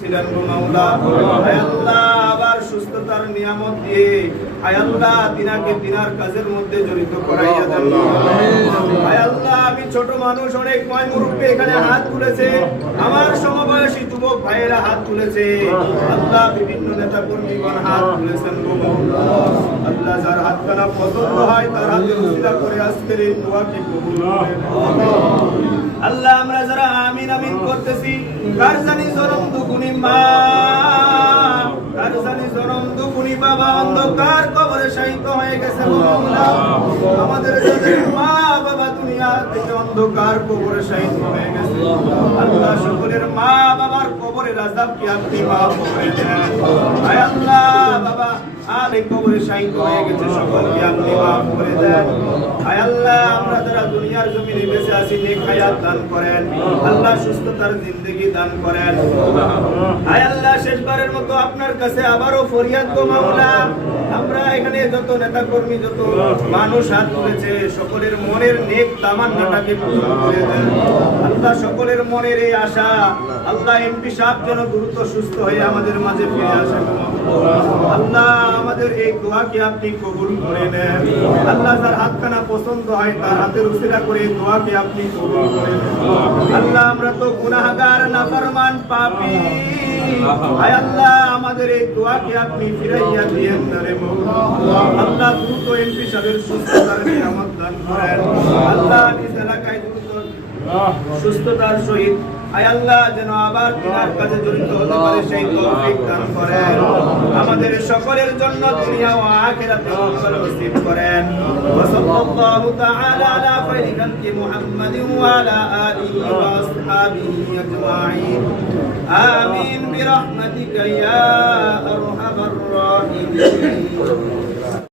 ছিলেন গো মাওলা। আয় আল্লাহ, আবার সুস্থতার নিয়ামত দিয়ে আয় আল্লাহ তিনাকে তিনার কাজের মধ্যে জড়িত করাইয়া দেন। আয় আল্লাহ, আমি ছোট মানুষ, অনেক ময় মুরব্বী এখানে হাত তুলেছে, আমার সমবয়সী যুবক ভাইয়েরা হাত তুলেছে, আল্লাহ বিভিন্ন নেতা কর্মীগণ হাত তুলেছেন গো মাওলা। আল্লাহ, যার হাতখানা পছন্দ হয় তার হাতে উসিলা করে আজকের এই দোয়াকে কবুল করেন। আল্লাহ, আমরা যারা আমিন আমিন করতেছি, কার জানি জনম দুগুনি মা, কার জানি জনম দুগুনি বাবা অন্ধকার কবরে শায়িত হয়ে গেছে গো মাওলা। আমাদের যাদের মা বাবা দুনিয়া থেকে অন্ধকার কবরে শায়িত হয়ে গেছে, আল্লাহ সকলের মা বাবার কবরের আযাবকে আপনি মাফ করে দেন। আয় আল্লাহ, বাবা আর এই কবরে শায়িত হয়ে গেছে, সকলকে আপনি মাফ করে দেন। আয় আল্লাহ, আমরা যারা দুনিয়ার জমিনে বেঁচে আছি নেক হায়াত দান করেন, আল্লাহ সুস্থতার জিন্দেগি দান করেন। আয় আল্লাহ, শেষবারের মতো আপনার কাছে আবারও ফরিয়াদ গো মাওলা, আমরা এখানে যত নেতা কর্মী যত মানুষ হাত তুলেছে, সকলের মনের নেক তামান্নাটাকে পূরণ করে দেন। আল্লাহ, সকলের মনের এই আশা, আল্লাহ এমপি সাহেব যেন দ্রুত সুস্থ হয়ে আমাদের মাঝে ফিরে আসেন। আল্লাহ, আমাদের এই দোয়াকে আপনি কবুল করে নেন। আল্লাহ, যার হাতখানা পছন্দ হয় তার হাতের উসিলা করে এই দোয়াকে আপনি কবুল করে নেন। আল্লাহ, আমরা তো গুনাহগার নাফরমান পাপী, আয় আল্লাহ, আমাদের এই দোয়াকে আপনি ফিরাইয়া দিয়েন না রে মাওলা। আল্লাহ, দ্রুত এমপি সাহেবের সুস্থতার নিয়ামত দান করেন। আল্লাহ, নিজ এলাকায় দ্রুত সুস্থতার সহিত আয় আল্লাহ যেন আবার তিনার কাজে জড়িত হতে পারে সেই তৌফিক দান করেন। আমাদের সকলের জন্য দুনিয়া ও আখিরাতে মঙ্গল নসিব করেন। ওয়া সাল্লাল্লাহু তাআলা আলা খায়রি খালকি মুহাম্মাদিন ওয়া আলা আলিহি ওয়া আসহাবিহি আজমাইন। আমিন বিরহমাতিকা ইয়া আরহামার রাহিমিন।